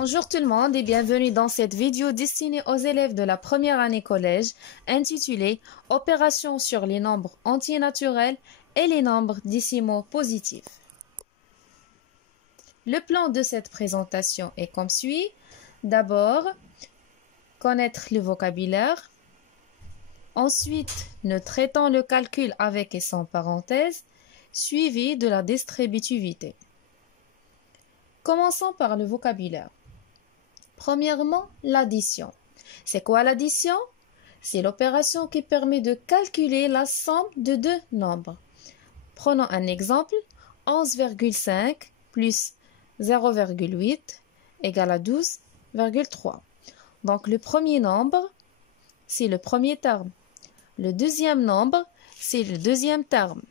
Bonjour tout le monde et bienvenue dans cette vidéo destinée aux élèves de la première année collège intitulée Opération sur les nombres entiers naturels et les nombres décimaux positifs. Le plan de cette présentation est comme suit. D'abord, connaître le vocabulaire. Ensuite, nous traitons le calcul avec et sans parenthèse, suivi de la distributivité. Commençons par le vocabulaire. Premièrement, l'addition. C'est quoi l'addition? C'est l'opération qui permet de calculer la somme de deux nombres. Prenons un exemple, 11,5 plus 0,8 égale à 12,3. Donc le premier nombre, c'est le premier terme. Le deuxième nombre, c'est le deuxième terme.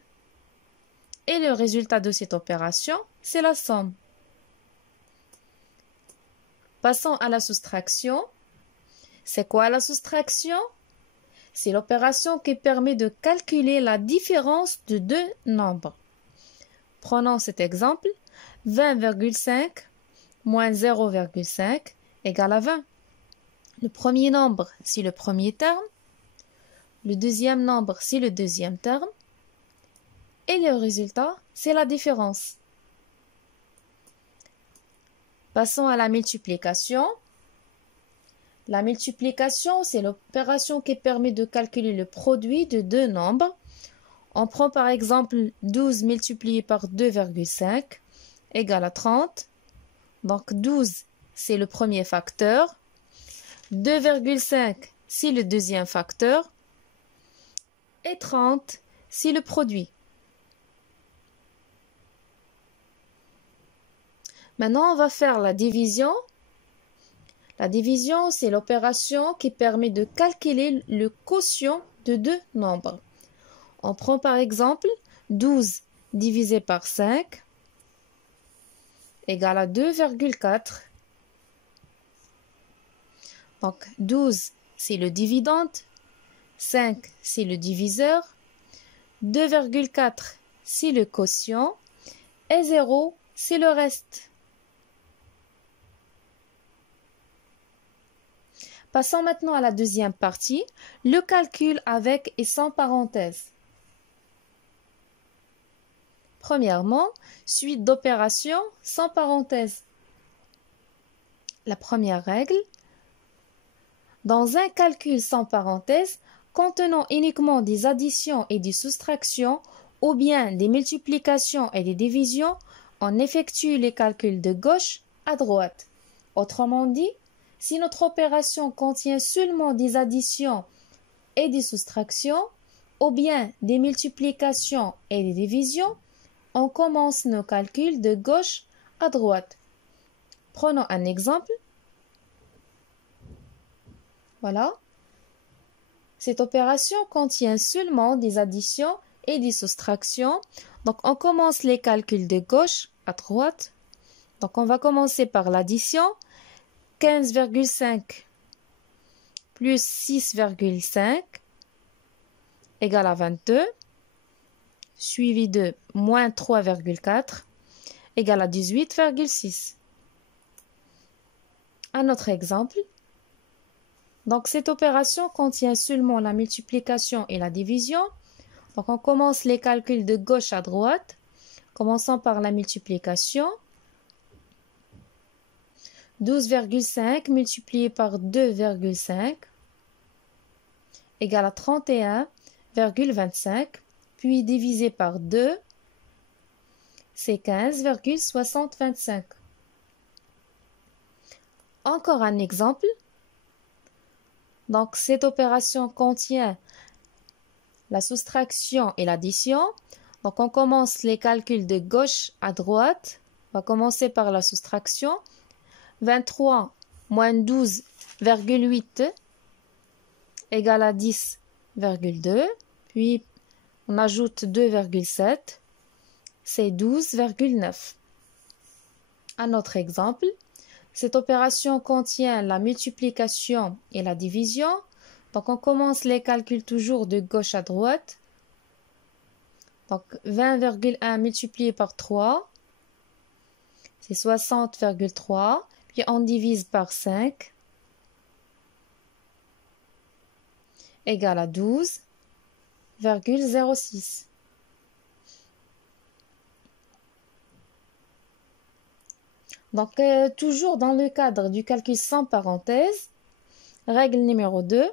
Et le résultat de cette opération, c'est la somme. Passons à la soustraction. C'est quoi la soustraction? C'est l'opération qui permet de calculer la différence de deux nombres. Prenons cet exemple. 20,5 moins 0,5 égale à 20. Le premier nombre, c'est le premier terme. Le deuxième nombre, c'est le deuxième terme. Et le résultat, c'est la différence. Passons à la multiplication. La multiplication, c'est l'opération qui permet de calculer le produit de deux nombres. On prend par exemple 12 multiplié par 2,5 égale à 30. Donc 12, c'est le premier facteur. 2,5, c'est le deuxième facteur. Et 30, c'est le produit. Maintenant, on va faire la division. La division, c'est l'opération qui permet de calculer le quotient de deux nombres. On prend par exemple 12 divisé par 5 égale à 2,4. Donc 12, c'est le dividende. 5, c'est le diviseur. 2,4, c'est le quotient. Et 0, c'est le reste. Passons maintenant à la deuxième partie, le calcul avec et sans parenthèse. Premièrement, suite d'opérations sans parenthèse. La première règle, dans un calcul sans parenthèse, contenant uniquement des additions et des soustractions, ou bien des multiplications et des divisions, on effectue les calculs de gauche à droite. Autrement dit, si notre opération contient seulement des additions et des soustractions, ou bien des multiplications et des divisions, on commence nos calculs de gauche à droite. Prenons un exemple. Voilà. Cette opération contient seulement des additions et des soustractions. Donc, on commence les calculs de gauche à droite. Donc, on va commencer par l'addition. 15,5 plus 6,5 égale à 22, suivi de moins 3,4 égale à 18,6. Un autre exemple. Donc, cette opération contient seulement la multiplication et la division. Donc, on commence les calculs de gauche à droite. Commençons par la multiplication. 12,5 multiplié par 2,5 égale à 31,25, puis divisé par 2, c'est 15,6025. Encore un exemple. Donc, cette opération contient la soustraction et l'addition. Donc, on commence les calculs de gauche à droite. On va commencer par la soustraction. 23 moins 12,8 égale à 10,2. Puis, on ajoute 2,7. C'est 12,9. Un autre exemple. Cette opération contient la multiplication et la division. Donc, on commence les calculs toujours de gauche à droite. Donc, 20,1 multiplié par 3, c'est 60,3. puis on divise par 5, égale à 12,06. Donc, toujours dans le cadre du calcul sans parenthèse, règle numéro 2,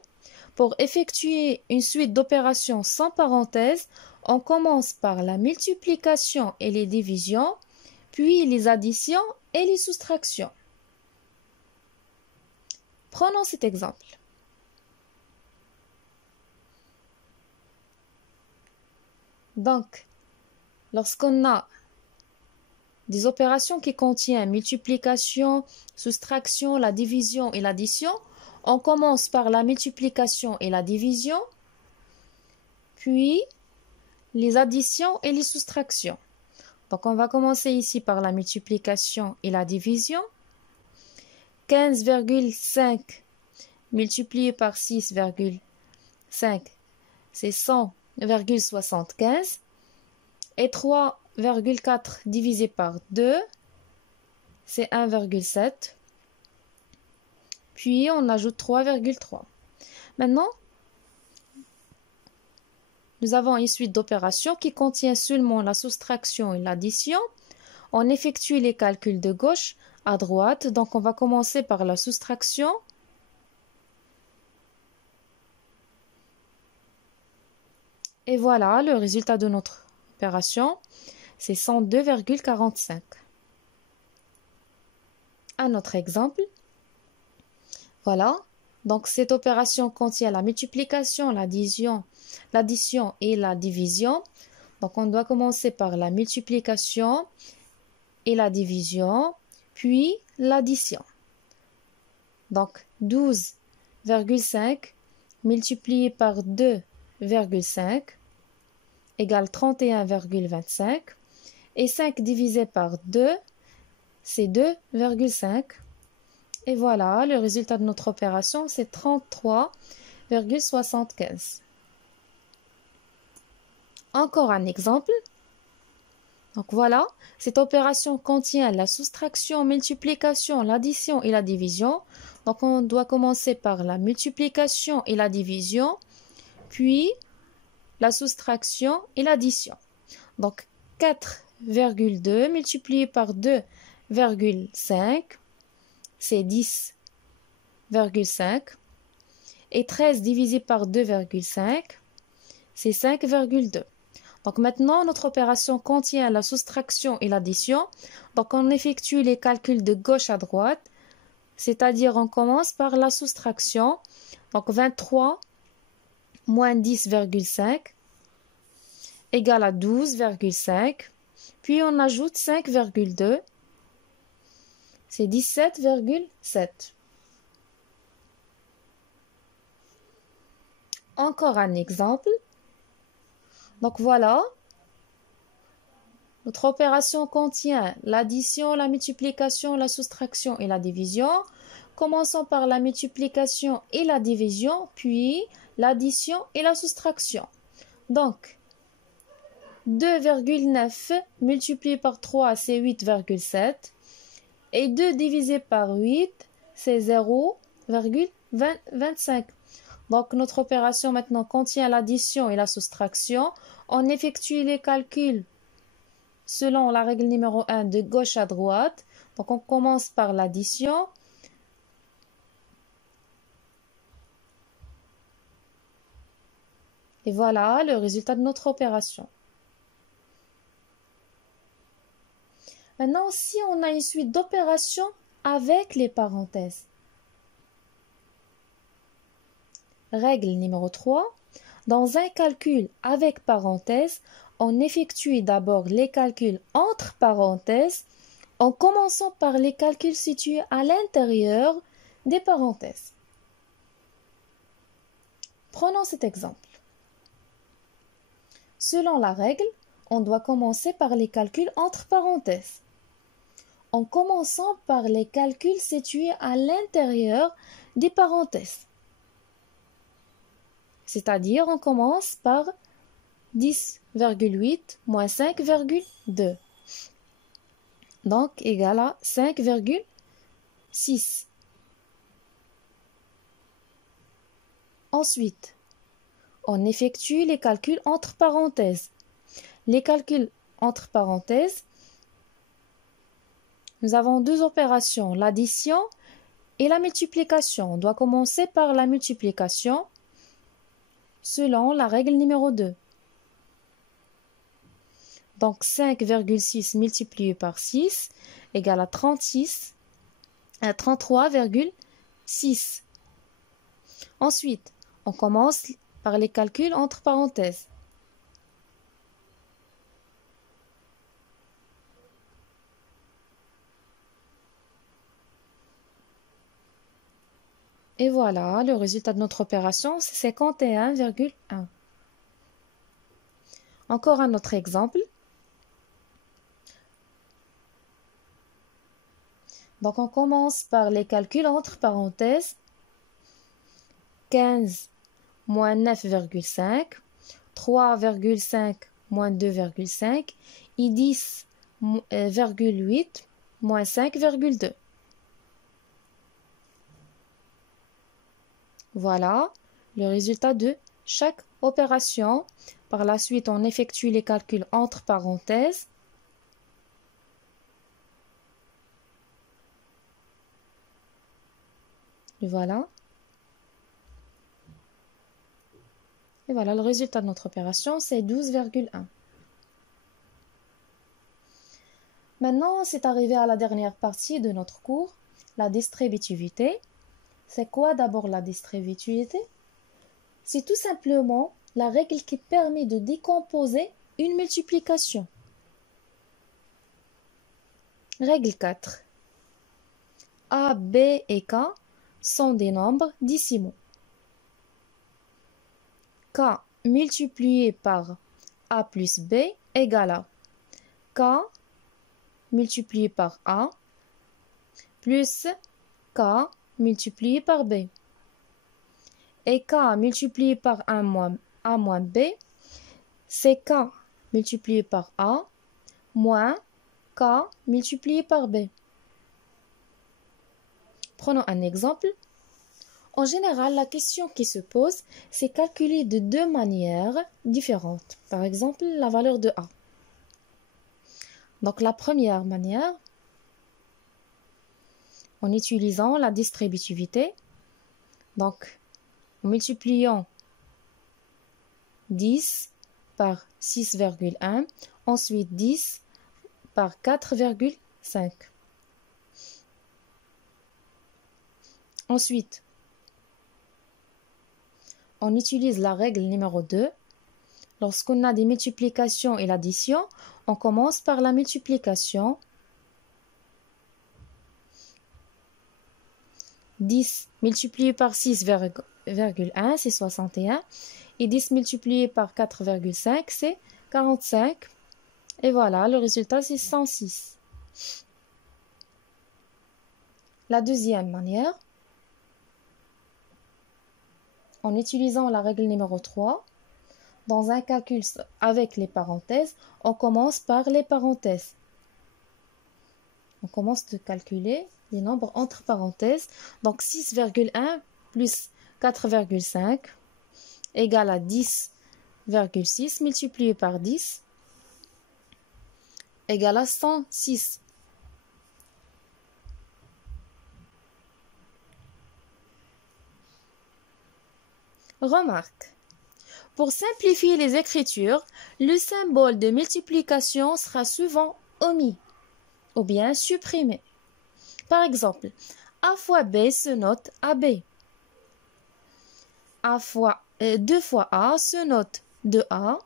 pour effectuer une suite d'opérations sans parenthèse, on commence par la multiplication et les divisions, puis les additions et les soustractions. Prenons cet exemple. Donc, lorsqu'on a des opérations qui contiennent multiplication, soustraction, la division et l'addition, on commence par la multiplication et la division, puis les additions et les soustractions. Donc, on va commencer ici par la multiplication et la division. 15,5 multiplié par 6,5, c'est 100,75. Et 3,4 divisé par 2, c'est 1,7. Puis, on ajoute 3,3. Maintenant, nous avons une suite d'opérations qui contient seulement la soustraction et l'addition. On effectue les calculs de gauche à droite. Donc, on va commencer par la soustraction. Et voilà, le résultat de notre opération, c'est 102,45. Un autre exemple. Voilà, donc cette opération contient la multiplication, l'addition et la division. Donc on doit commencer par la multiplication et la division, puis l'addition. Donc 12,5 multiplié par 2,5 égale 31,25. Et 5 divisé par 2, c'est 2,5. Et voilà, le résultat de notre opération, c'est 33,75. Encore un exemple. Donc voilà, cette opération contient la soustraction, multiplication, l'addition et la division. Donc on doit commencer par la multiplication et la division, puis la soustraction et l'addition. Donc 4,2 multiplié par 2,5, c'est 10,5. Et 13 divisé par 2,5, c'est 5,2. Donc maintenant, notre opération contient la soustraction et l'addition. Donc on effectue les calculs de gauche à droite, c'est-à-dire on commence par la soustraction. Donc 23 moins 10,5 égale à 12,5. Puis on ajoute 5,2. C'est 17,7. Encore un exemple. Donc voilà, notre opération contient l'addition, la multiplication, la soustraction et la division. Commençons par la multiplication et la division, puis l'addition et la soustraction. Donc, 2,9 multiplié par 3, c'est 8,7. Et 2 divisé par 8, c'est 0,25. Donc, notre opération maintenant contient l'addition et la soustraction. On effectue les calculs selon la règle numéro 1 de gauche à droite. Donc, on commence par l'addition. Et voilà le résultat de notre opération. Maintenant, si on a une suite d'opérations avec les parenthèses. Règle numéro 3. Dans un calcul avec parenthèses, on effectue d'abord les calculs entre parenthèses en commençant par les calculs situés à l'intérieur des parenthèses. Prenons cet exemple. Selon la règle, on doit commencer par les calculs entre parenthèses, en commençant par les calculs situés à l'intérieur des parenthèses. C'est-à-dire, on commence par 10,8 moins 5,2. Donc, égal à 5,7. 6. Ensuite, on effectue les calculs entre parenthèses. Les calculs entre parenthèses, nous avons deux opérations, l'addition et la multiplication. On doit commencer par la multiplication selon la règle numéro 2. Donc 5,6 multiplié par 6 égale à 33,6. Ensuite, on commence par les calculs entre parenthèses. Et voilà, le résultat de notre opération, c'est 51,1. Encore un autre exemple. Donc, on commence par les calculs entre parenthèses. 15 moins 9,5, 3,5 moins 2,5 et 10,8 moins 5,2. Voilà le résultat de chaque opération. Par la suite, on effectue les calculs entre parenthèses. Et voilà. Et voilà, le résultat de notre opération, c'est 12,1. Maintenant, c'est arrivé à la dernière partie de notre cours, la distributivité. C'est quoi d'abord la distributivité? C'est tout simplement la règle qui permet de décomposer une multiplication. Règle 4. A, B et K sont des nombres décimaux. K multiplié par A plus B égale à K multiplié par A plus K multiplié par B. Et K multiplié par A moins B, c'est K multiplié par A moins K multiplié par B. Prenons un exemple. En général, la question qui se pose, c'est calculer de deux manières différentes. Par exemple, la valeur de A. Donc, la première manière, en utilisant la distributivité, donc en multipliant 10 par 6,1, ensuite 10 par 4,5. Ensuite, on utilise la règle numéro 2. Lorsqu'on a des multiplications et l'addition, on commence par la multiplication. 10 multiplié par 6,1, c'est 61. Et 10 multiplié par 4,5, c'est 45. Et voilà, le résultat, c'est 106. La deuxième manière, en utilisant la règle numéro 3, dans un calcul avec les parenthèses, on commence par les parenthèses. On commence de calculer les nombres entre parenthèses. Donc 6,1 plus 4,5 égale à 10,6 multiplié par 10 égale à 106. Remarque. Pour simplifier les écritures, le symbole de multiplication sera souvent omis ou bien supprimé. Par exemple, A fois B se note AB. 2 fois A se note 2A.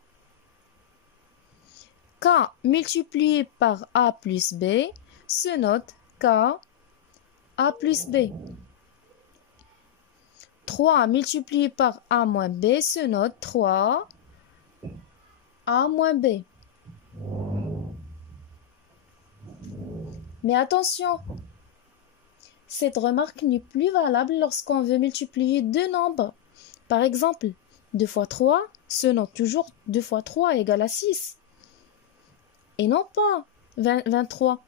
K multiplié par A plus B se note K A plus B. 3 multiplié par A moins B se note 3 A moins B. Mais attention, cette remarque n'est plus valable lorsqu'on veut multiplier deux nombres. Par exemple, 2 fois 3 se note toujours 2 fois 3 égale à 6. Et non pas 23.